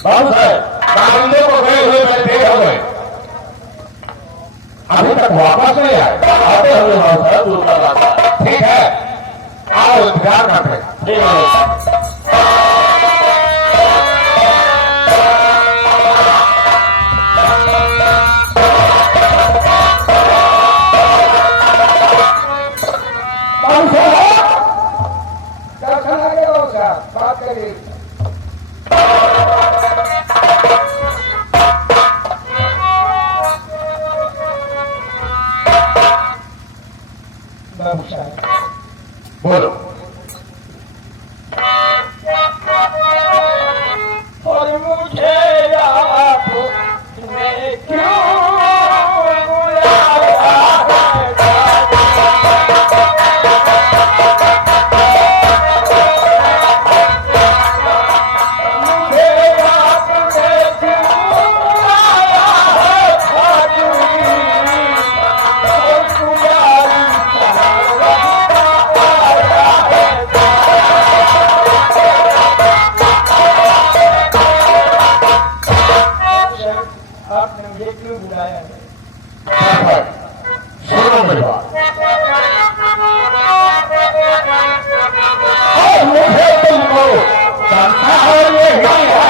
बहुत है कारिंदे को गए हुए मैं देर हो गए, अभी तक वापस नहीं आए। आते हुए बहुत है दूर का रास्ता। ठीक है, आओ इंतजार करते हैं। ठीक है। बात करिए। बोलो। और मुझे आपने क्यों बुलाया सुनो मेरी बात, मुझे तुमको जानता है यही है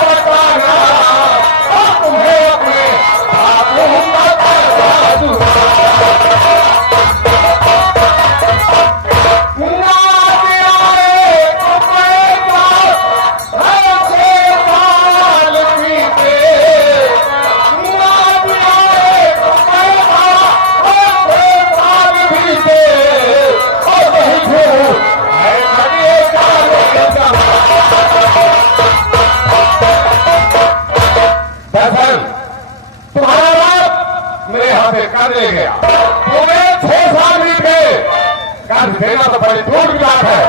बताना, और तुम्हें अपने हाथों में करवा दूं। तुम्हारा बाप मेरे हाथ से कर ले गया, तुम्हें 6 साल भी थे, कर देना तो बड़ी दूर की बात है।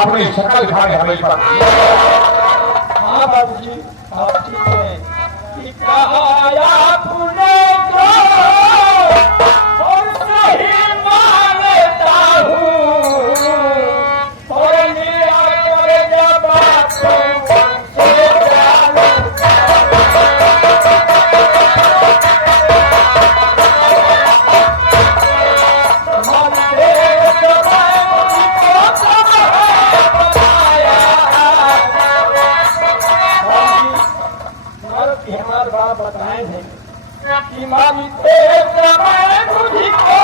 अपनी शक्ल दिखाने हमेशा। हाँ बाबूजी, आप ठीक है कि कहा आपने जो और सही मानता हूँ, और मेरा करे जब हमारे बाप बताए थे कि मामी तेज समय मुझको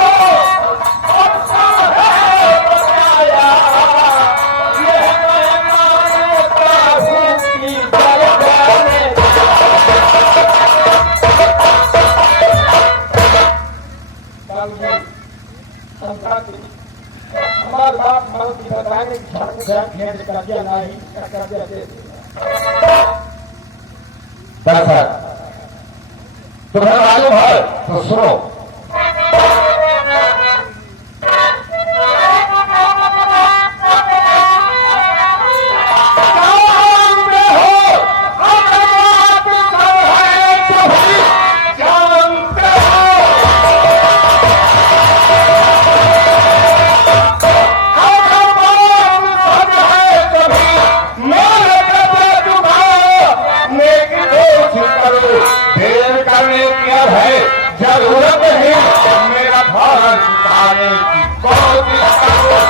बताया, यह मैं मानता हूँ कि हमारे बाप मामी बताए कब्जा नहीं कब्जा दे। तुम्हें मालूम है तो सुनो। जरूरत है मेरा भारत सिखाने की कोशिश करो।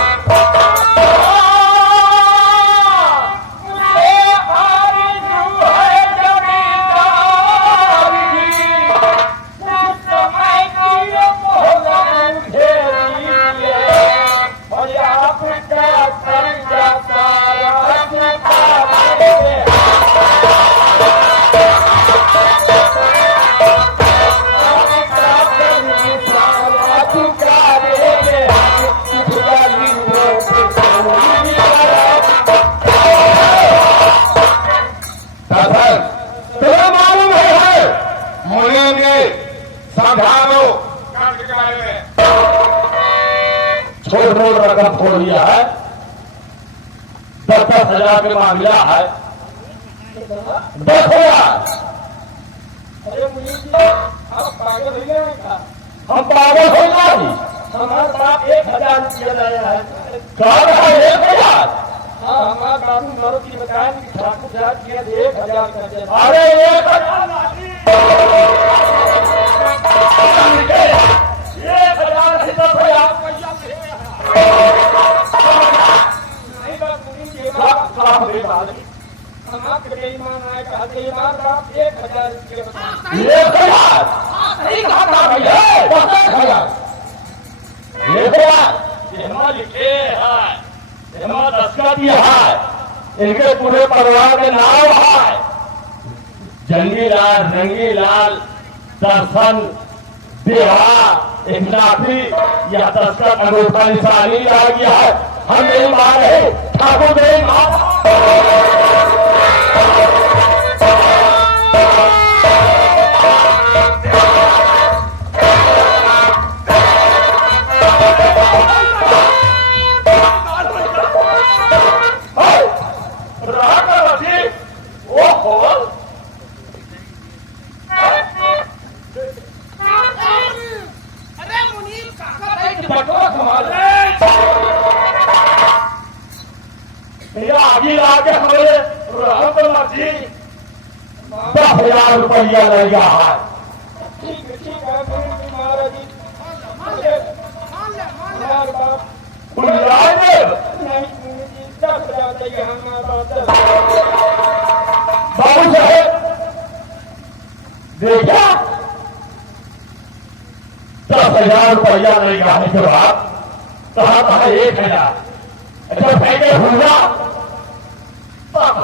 छोट मोट रकम खोल लिया है, 10-10 हजार के मामला है। 10,000। अरे मुनीम जी आप पागल हो गए हैं क्या? हम पागल हो गए। हमारे बाप 1,000 रुपया लाया है। कहा रहा 1,000? हाँ हमारे बाबू मारुति बताया कि ठाकुर साहब किया 1,000 का दे। अरे 1,000 1,000 से 10,000 पैसा नहीं बात मुनीम जी हम आपके बेईमान आए कहते ईमान बाप 1,000 रुपये बताए। 1,000? सही कहा था भैया। 10,000। 1,000 हेमा लिखे है, हेमा दस्खत किया है, इनके पूरे परिवार के नाम है जंगीलाल, रंगीलाल, दर्शन, देवा, इखलासी। यह दस्खत अंगूठा निशानी आ गया है। हम नहीं मान रहे, ठाकुर नहीं मान। आगे आके हमें 10,000 रुपया लगेगा है। ठीक है महाराज जी हमारे बाप बुलाए नहीं मुनीम जी 10,000 चाहिए हमारे बाप। बाबू साहेब देखा 10,000 रुपया लगेगा है। के बाद कहा 1,000। अच्छा पहले हुआ बाबू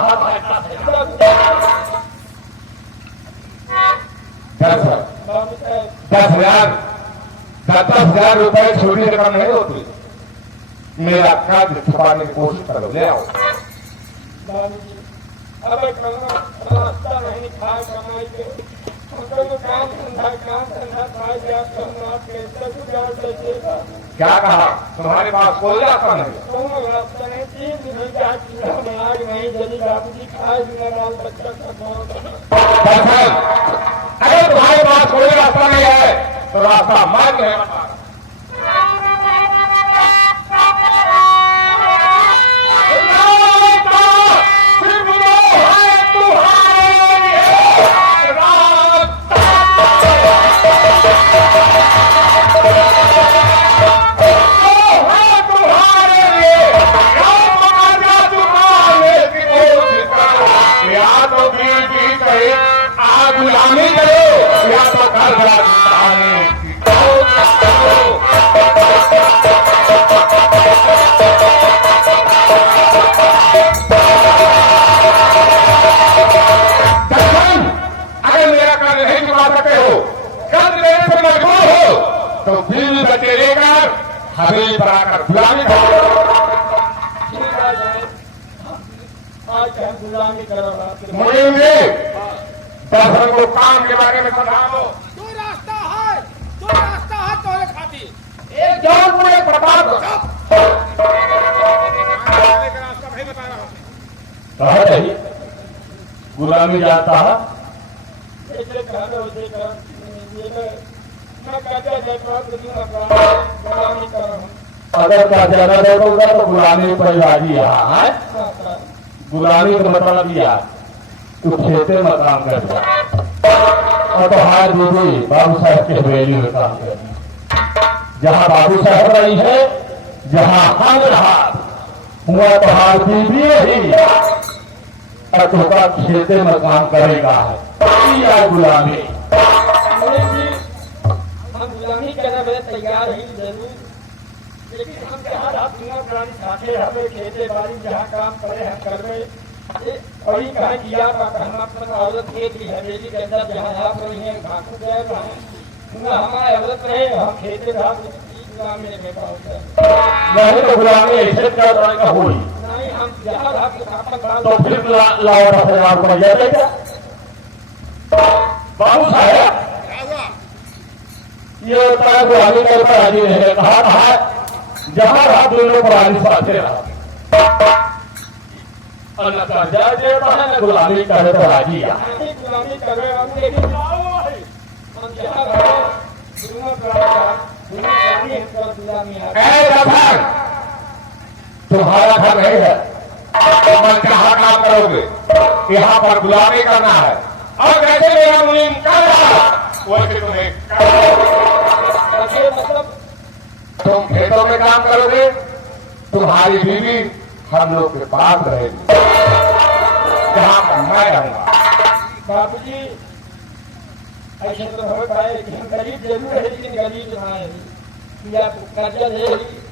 साहब 10,000 10,000 रुपए छोटी रकम नहीं होती। मेरा कर्ज छुपाने की कोशिश करो, ले आओ। बाबू जी अब रास्ता नहीं खाए कमाई के काम धंधा खाए जाकर हम आपके 10,000 बचेगा। क्या कहा? तुम्हारे पास कोई रास्ता नहीं? तुम रास्ता नहीं 3 दिन का हम आग नहीं जली बाबू जी खाए बिना बाल बच्चा का बहुत। दरअसल अगर तुम्हारे पास कोई रास्ता नहीं है तो रास्ता मार्ग है। गुलामी करो या तो घर अगर मेरा कर्ज नहीं चुका सकते हो, कर्ज लेने से मजबूर हो तो बिल बचे लेकर हवेली पर आकर गुलामी करो। आज हम गुलामी करो मुनीम जी दर्शन को काम के बारे में समझाओ। दो रास्ता है तोरे खातिर। एक जौनपुर, एक प्रतापगढ़। रास्ता भाई बता रहा हूँ। कहा नहीं गुलामी जाता है। ऐसे करो मैं कहते गुलामी करो। अगर का ज्यादा होगा तो गुलामी परिवारी यहाँ है। गुलामी का मतलब यह तू खेते में काम कर और तो हाथ दीदी बाबू साहब के हवेली में काम कर। जहाँ बाबू साहब रही है, जहाँ हम रहा हुआ तो हाथ दीदी ही और तो खेते में काम करेगा है। गुलामी हम गुलामी करने में तैयार ही जरूर, लेकिन हम जहाँ रात प्राणी साथे हमें खेते बाड़ी जहाँ काम करे हम करवे और ही कहा किया हम अपना औरत के भी हवेली के अंदर जहाँ आप रही हैं ठाकुर गए हमारे औरत रहे हम खेते गुलामी में नहीं तो गुलामी ऐसे का हुई नहीं हम जहाँ तो फिर लाओ 10,000 रुपया देगा। बाबू साहब ये होता है गुलामी का ऊपर आदि नहीं कहा जहां रहा दोनों पुरानी साथे रहा। और न कर्जा दे न गुलामी करे तो राजी आ गुलामी कर रहे हम लेकिन हम जहाँ रहे दुनिया गुलामी है तुम्हारा घर नहीं है, मन जहाँ काम करोगे यहाँ पर गुलामी करना है। और कैसे मेरा मुनीम कर रहा वैसे तुम्हें मतलब तुम खेतों में काम करोगे, तुम्हारी बीवी हम लोग के पास रहेगी, जहाँ पर मैं रहूंगा। बाबूजी ऐसे तो हो पाए कि हम गरीब जरूर है लेकिन गरीब ना है या कर्जा ले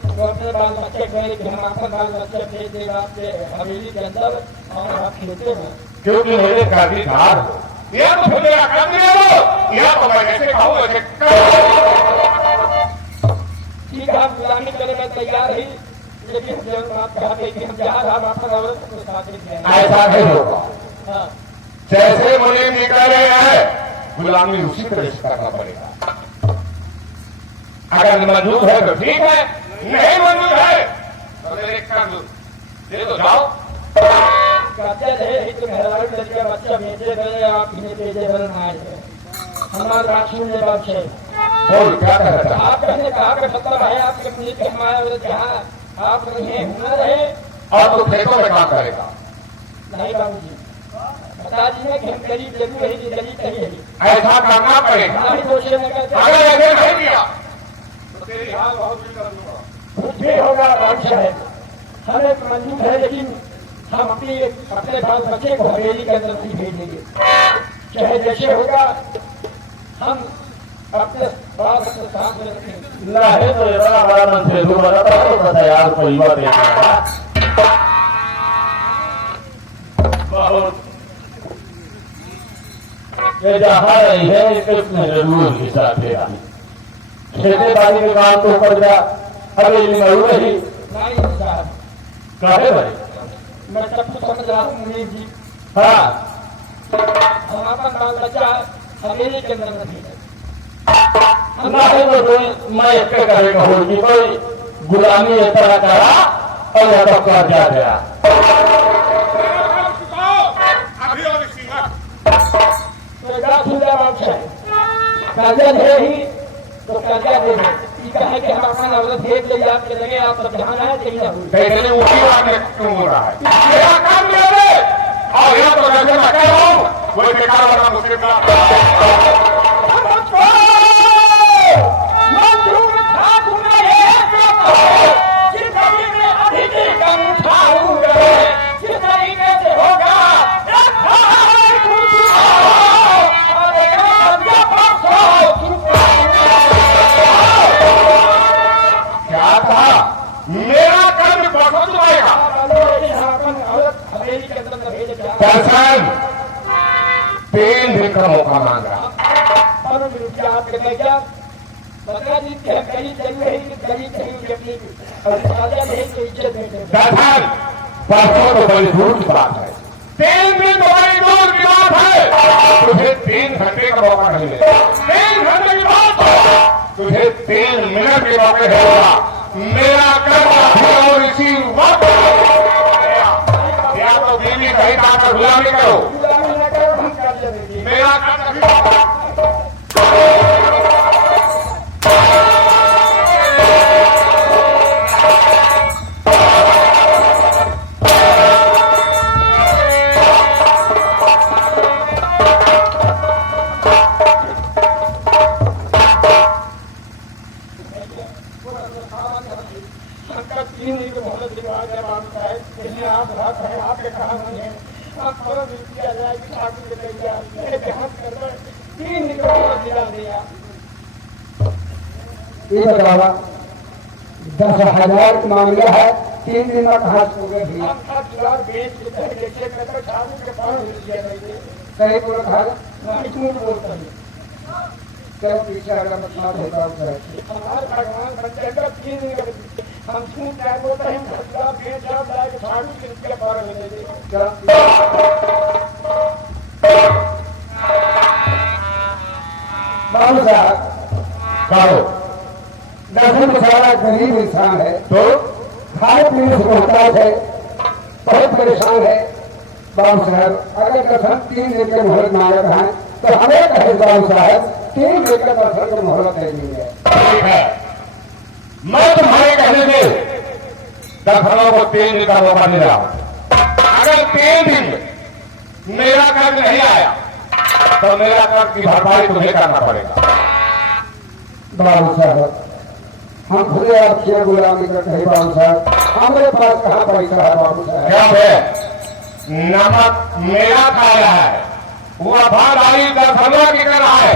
तो अपने बाल बच्चे कहे कि हम अपने बाल बच्चे भेज देगा आपके हवेली के अंदर और आप खेते में क्योंकि मेरे कर्जदार हो, या तो फिर मेरा कर्ज ले लो या तो मैं जैसे कहूँ वैसे ठीक है, हम गुलामी करने में तैयार ही लेकिन जब आप कहते कि हम जहाँ हम अपना औरत को साथ लेते हैं ऐसा नहीं होगा। हाँ जैसे मुनीम जी कह रहे हैं गुलामी उसी तरह से करना पड़ेगा। अगर मंजूर है तो ठीक है, नहीं मंजूर है तो मेरे कर्ज दे दो जाओ। कर्जा है ही तो मेहरारू लड़के बच्चा भेजे गए आप इन्हें भेजे गए ना आए हमारा बात सुन ले बात है बोल क्या कहता है? आपने कहा कि मतलब है आपके अपनी हमारे जहाँ आप रहे हुनर रहे और तू खेतों में काम करेगा? नहीं बाबूजी बता दीजिए कि हम गरीब जरूर है कि गरीब नहीं है ऐसा करना पड़ेगा। नहीं सोचे में कहते अगर ऐसे नहीं किया तो तेरी हाल बहुत भी कर दूंगा। कुछ भी होगा बात है हमें मंजूर है लेकिन हम अपने बाल बच्चे को हवेली के अंदर नहीं भेजेंगे चाहे जैसे होगा हम अपने बाल बच्चे साथ में रखेंगे। ना है तो इतना बड़ा मन से दूर बनाता तो बता यार कोई बात नहीं बहुत ये जहाँ रही है इसमें जरूर हिस्सा देगा। खेती बाड़ी के काम तो कर जा हवेली में हुए ही नहीं साहब कहे भाई। मैं सब कुछ समझ रहा हूँ मुनीम जी हाँ हम अपना बाल बच्चा हवेली के अंदर रखेंगे ना है तो कोई मैं एक करेगा होगी कोई गुलामी इस तरह करा और या तो कर जा गया। अभी और सीमा तो बड़ा सुंदर बात है कर्जा है ही तो कर्जा दे दे कहे कि हम अपना औरत भेज ले आपके लगे आप सब ध्यान है चाहिए कहते उसी बात में क्यों हो रहा है? मेरा काम ले ले और यहाँ तो जैसे मैं कह रहा हूँ वही बेकार वाला मुझसे क्या था मेरा कर्ज बहुत आएगा। दर्शन 3 दिन का मौका मांग रहा। दर्शन परसों तो बड़ी दूर की बात है, 3 दिन तो बड़ी दूर की बात है। तुझे 3 घंटे का मौका नहीं मिलेगा। 3 घंटे की बात तुझे 3 मिनट के मौके होगा। मेरा कर्ज और इसी वक्त या तो बीवी सही बात पर गुलामी करो। मेरा कर्ज आपके कहा नहीं है आप थोड़ा किया जाएगी शादी के तैयार कर 3 दिन दिला दिया ये बतावा 10,000 का मामला है 3 दिन में कहा हो गए आप बेच जैसे शादी के पास सही बोल रहा नहीं झूठ बोलता है चलो पीछे अगर मतलब होता हमारे भगवान बच्चे का 3 दिन हम झूठ क्या बोलते हैं बेच जाओ शादी के पार बाबू साहब करो दर्शन बेचारा गरीब इंसान है तो खाने पीने से मोहताज है बहुत परेशान है बाबू साहब अगर दर्शन 3 दिन के मोहलत मांगे हैं तो हमें कहे बाबू साहब 3 दिन के दर्शन की मोहलत दे देंगे। ठीक है, मैं तुम्हारे कहने से दर्शनों को 3 दिन का मौका दे रहा हूं। अगर 3 दिन मेरा कर्ज नहीं आया तो मेरा कर्ज की भरपाई तुम्हें करना पड़ेगा। बाबू साहब हम खुद आपकी गुलामी करते हैं बाबू साहब, हमारे पास कहाँ पैसा है बाबू साहब? क्या है? नमक मेरा खाया है, वफादारी दर्शनों की कर रहा है।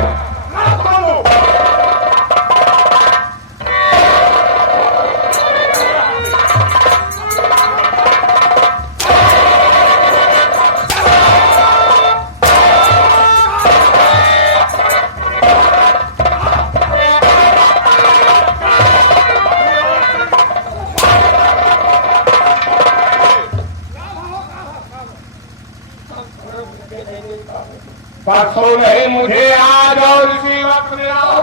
परसों नहीं, मुझे आज और इसी वक्त ले आओ।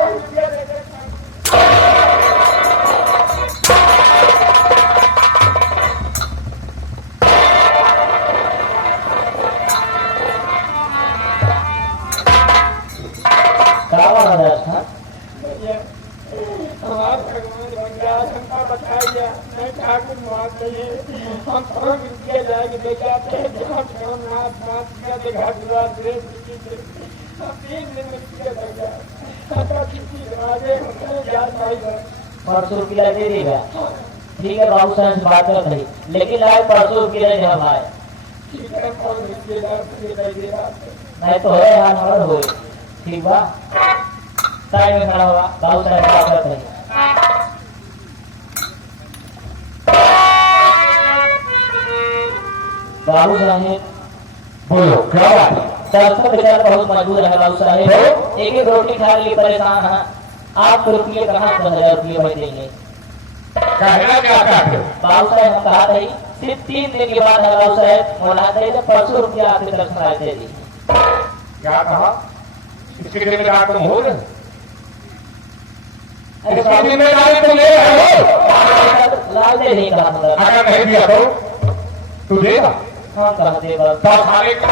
हमारे भगवान बंगाल हमको बताइए, मैं ठाकुर मान रही हम थोड़ा रुपये जाएंगे ले जाते हैं जहाँ नाथ नाथ का देखा गुरा ड्रेस हम 3 दिन में रुपये लग जाए आगे परसों रुपया दे देगा। ठीक है बाबू साहब से बात कर रही, लेकिन आज परसों रुपया नहीं हम आए। ठीक है कौन रुपये देगा मैं तो है हमारा हो ठीक बा साइड में खड़ा हुआ बाबू साहब से बात कर रही। बाबू साहेब बोलो क्या बात है? दर्शन बेचारा बहुत मजबूर है बाबू साहेब, एक एक रोटी खाने के लिए परेशान है। आप रुपये कहाँ 10,000 रुपये में देंगे? कहना क्या चाहते हो? बाबू साहेब हम कहा था सिर्फ 3 दिन के बाद है बाबू साहेब मौला चाहिए तो परसों रुपया आपकी तरफ से आए थे। क्या कहा? इसके जिम्मेदार तुम हो गए? इसकी जिम्मेदारी तुम ले रहे हो? लाल दे नहीं कहा मतलब अगर नहीं दिया तो तू देगा? हाँ कहा दे बस तो खाने का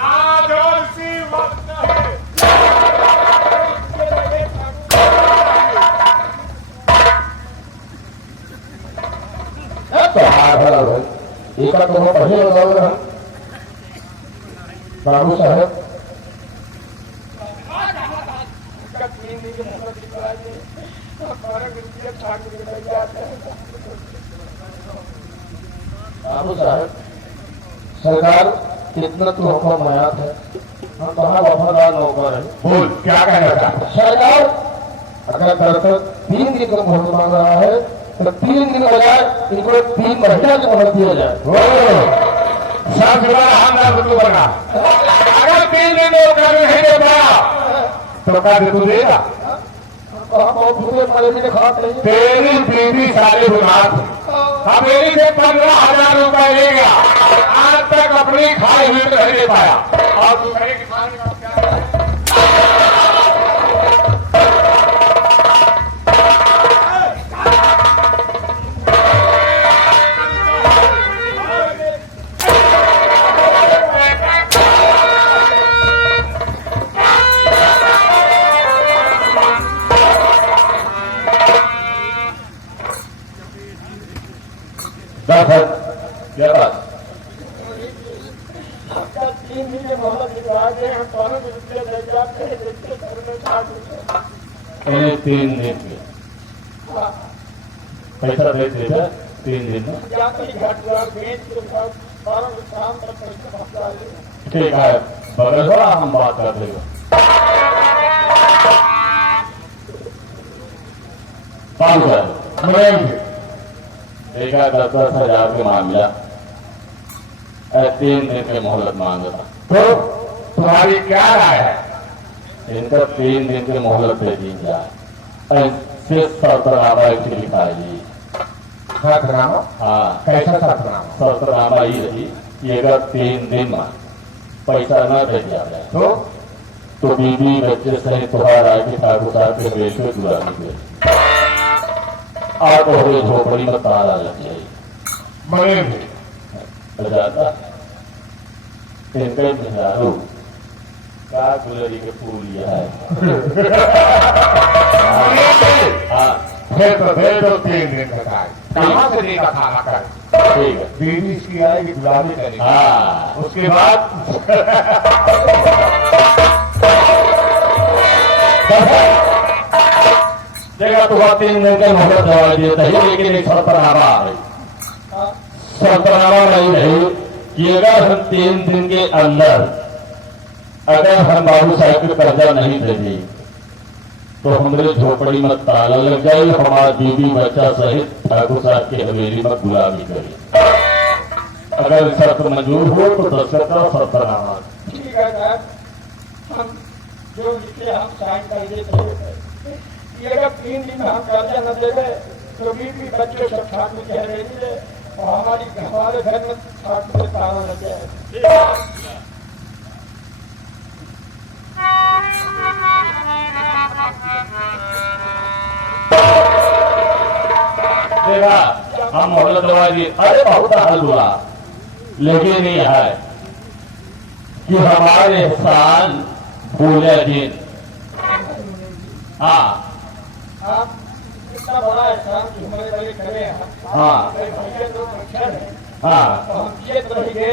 आज और इसी वक्त है। तो एक तो पढ़े होगा बाबू साहब। बाबू साहब सरकार कितना तो हुक्म आया है, हम कहाँ वफादार नौकर है। बोल क्या कहना चाहता? सरकार अगर दरअसल 3 दिन का मोहलत मांग रहा है तो 3 दिन बजाय इनको 3 महीना की मोहलत दिया जाए। सबसे बड़ा हमला तू बना, अगर 3 दिन वो कर नहीं दे पाया तो कर तू देगा? तेरी बीवी सारी बुनाद हवेली से 15,000 रुपए लेगा, आज तक अपनी खाई हुई नहीं दे पाया और दूसरे की खाने का क्या है? क्या बात? 3 दिन के मोहलत दिखा के हम 5 रुपये ले जाते हैं देखते करने 60 रुपये 3 दिन में पैसा दे देगा। 3 दिन में जाते ही घाट बेच के बाद 12 शाम तक पैसा पहुँचा देगा। ठीक है, बगल वाला हम बात कर देगा। बाबू साहब देखा 10,000 के मामला 3 दिन के मोहलत मांगा तो तुम्हारी क्या राय है? इनका 3 दिन की मोहलत दे दी जाए, ऐसे शर्तनामा लिखाई। शर्तनामा? हाँ। कैसा शर्तनामा? शर्तनामा ये रही कि अगर 3 दिन में पैसा न दे दिया जाए तो तो बीबी बच्चे सहित तुहार आगे ठाकुर साहब के बेल पे गुलामी गए आप हो झोपड़ी में ताला लग जाए मरे भी जाता इनके मिजारू का गुलरी के फूल लिया है हाँ फिर तो दे दो 3 दिन बताए कहाँ से देगा खाना कर ठीक है बीवी इसकी आएगी गुलामी करेगी हाँ उसके बाद देखा तो वह 3 दिन का मोहलत दवा देता है लेकिन एक शर्तनामा आ रही शर्तनामा नहीं है कि अगर हम 3 दिन के अंदर अगर हम बाबू साहब को कर्जा नहीं दे दी तो हमारे झोपड़ी में ताला लग जाए हमारा बीवी बच्चा सहित ठाकुर साहब की हवेली में गुलामी करे अगर शर्त मंजूर हो तो दस्तखत का शर्तनामा ठीक है साहब हम जो लिखे हम साइन कर देते हैं कि अगर 3 दिन हम कर्जा न देवे तो बीवी बच्चे सब ठाकुर कह रहे थे और हमारे घर में ठाकुर से ताला लग जाए देखा हम मोहल्ला दवा दी अरे बहुत हाल हुआ लेकिन ये है कि हमारे एहसान भूले दिन हाँ आप इतना बड़ा एहसान कि हमारे बड़े करे हैं हाँ हमारे भैया तो अक्षर है हाँ तो हम चेत रहेंगे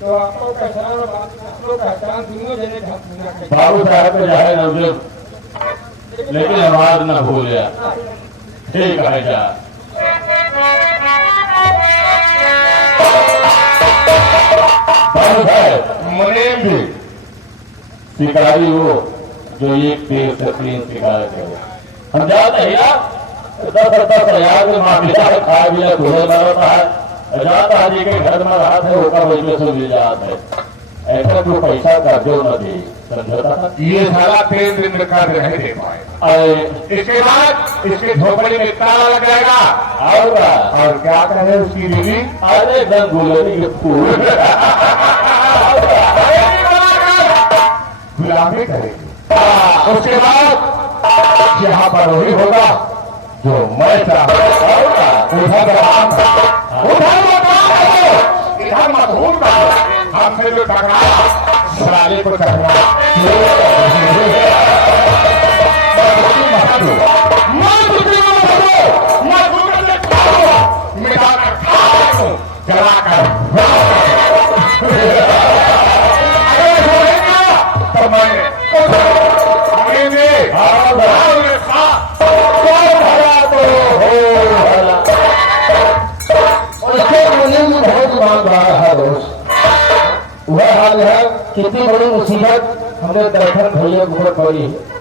तो आप लोग का एहसान और आप लोग का एहसान दोनों जने हम पूरा करेंगे बाबू साहब को जाए नजर लेकिन आवाज न भूलिया ठीक है जा बाबू साहब मरे भी शिकारी हो जो 1 तीर से 3 शिकार करे हम जाते हैं यार 10,000 के माफिया खा लिया धुए में रहता है जाता है जी के घर में रात है होकर वही से मिल जाता है ऐसा जो पैसा का जो न दे समझौता था ये सारा 3 दिन में कर नहीं दे पाए अरे इसके बाद इसके झोपड़ी में ताला लग जाएगा और और क्या कहे उसकी बीवी अरे एकदम गुलाबी के फूल गुलामी करेगी उसके बाद यहाँ पर वही होगा जो मैं चाहूंगा उधर इधर मत भूलना हमसे जो टकराया साले को टकरा मिटा कर खा जला कर तो वह हाल है कितनी बड़ी मुसीबत हमें दर्शन भैया ऊपर पड़ी है